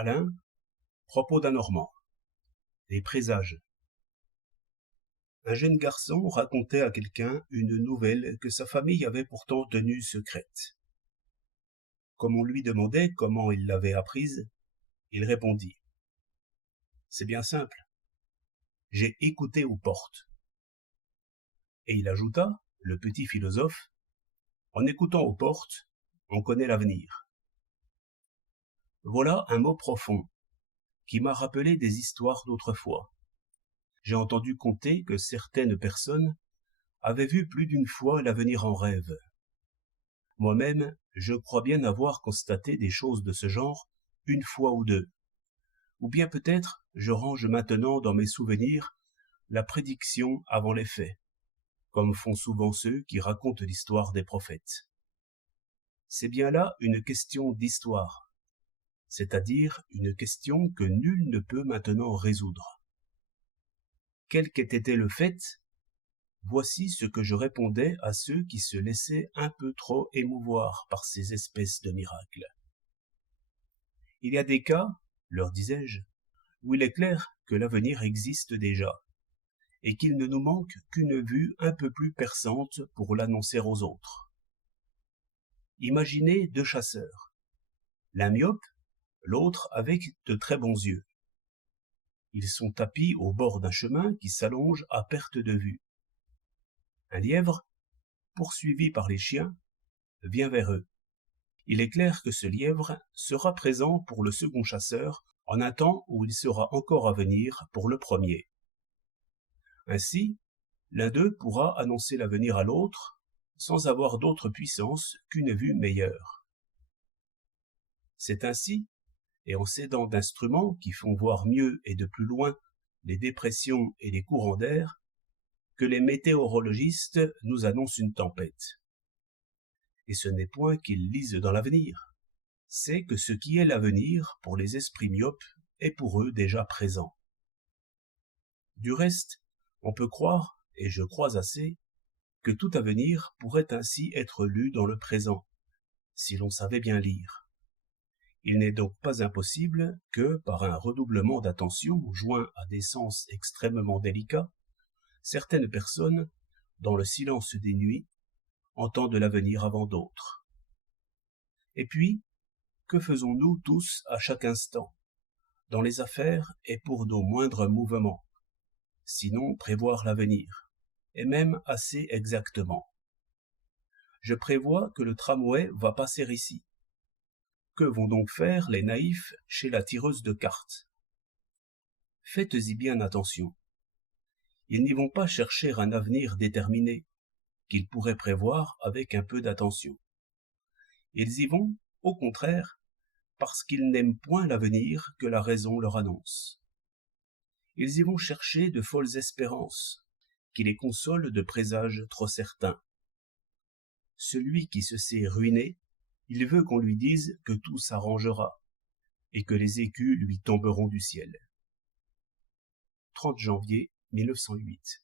Alain, propos d'un Normand. Les présages. Un jeune garçon racontait à quelqu'un une nouvelle que sa famille avait pourtant tenue secrète. Comme on lui demandait comment il l'avait apprise, il répondit: C'est bien simple, j'ai écouté aux portes. Et il ajouta, le petit philosophe: En écoutant aux portes, on connaît l'avenir. Voilà un mot profond qui m'a rappelé des histoires d'autrefois. J'ai entendu conter que certaines personnes avaient vu plus d'une fois l'avenir en rêve. Moi-même, je crois bien avoir constaté des choses de ce genre une fois ou deux. Ou bien peut-être je range maintenant dans mes souvenirs la prédiction avant les faits, comme font souvent ceux qui racontent l'histoire des prophètes. C'est bien là une question d'histoire, c'est-à-dire une question que nul ne peut maintenant résoudre. Quel qu'ait été le fait, voici ce que je répondais à ceux qui se laissaient un peu trop émouvoir par ces espèces de miracles. Il y a des cas, leur disais-je, où il est clair que l'avenir existe déjà, et qu'il ne nous manque qu'une vue un peu plus perçante pour l'annoncer aux autres. Imaginez deux chasseurs, l'un myope, l'autre avec de très bons yeux. Ils sont tapis au bord d'un chemin qui s'allonge à perte de vue. Un lièvre, poursuivi par les chiens, vient vers eux. Il est clair que ce lièvre sera présent pour le second chasseur en un temps où il sera encore à venir pour le premier. Ainsi, l'un d'eux pourra annoncer l'avenir à l'autre sans avoir d'autre puissance qu'une vue meilleure. C'est ainsi, et en s'aidant d'instruments qui font voir mieux et de plus loin les dépressions et les courants d'air, que les météorologistes nous annoncent une tempête. Et ce n'est point qu'ils lisent dans l'avenir, c'est que ce qui est l'avenir pour les esprits myopes est pour eux déjà présent. Du reste, on peut croire, et je crois assez, que tout avenir pourrait ainsi être lu dans le présent, si l'on savait bien lire. Il n'est donc pas impossible que, par un redoublement d'attention joint à des sens extrêmement délicats, certaines personnes, dans le silence des nuits, entendent l'avenir avant d'autres. Et puis, que faisons-nous tous à chaque instant, dans les affaires et pour nos moindres mouvements, sinon prévoir l'avenir, et même assez exactement? Je prévois que le tramway va passer ici. Que vont donc faire les naïfs chez la tireuse de cartes? Faites-y bien attention. Ils n'y vont pas chercher un avenir déterminé, qu'ils pourraient prévoir avec un peu d'attention. Ils y vont, au contraire, parce qu'ils n'aiment point l'avenir que la raison leur annonce. Ils y vont chercher de folles espérances, qui les consolent de présages trop certains. Celui qui se sait ruiné, il veut qu'on lui dise que tout s'arrangera, et que les écus lui tomberont du ciel. 30 janvier 1908